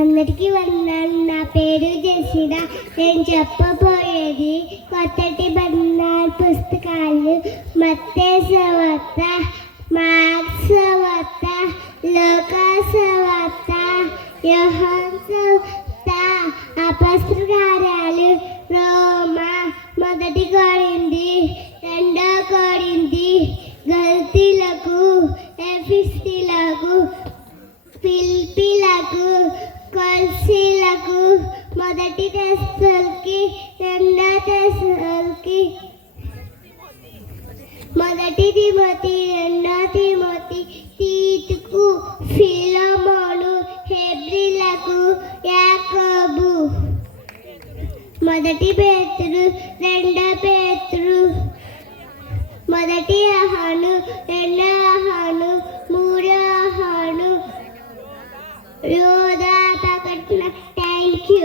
అందరికీ వందనాలు. నా పేరు జెసినా. నేను చెప్పబోయేది కొత్తటి బంధనాలు పుస్తకాలు మత్తయి సువార్త, మార్కు సువార్త, లూకా సువార్త, యోహాను సువార్త, అపొస్తలుల కార్యాలు, రోమా, మొదటి కొరింథీ, రెండో కొరింథీ, గలతీయులకు, ఎఫెసీయులకు, ఫిలిప్పీయులకు, కొలస్సీయులకు, మొదటి తెస్సలోనికీ, రెండో తెస్సలోనికీ, మొదటి తిమోతి, రెండో తిమోతి, తీతుకు, ఫిలెమోను, హెబ్రీయులకు, యాకోబు, మొదటి పేతురు, రెండో పేతురు, మొదటి యోహాను, రెండో యోహాను, మూడో యోహాను, యోధా ప్రకటన. Thank you.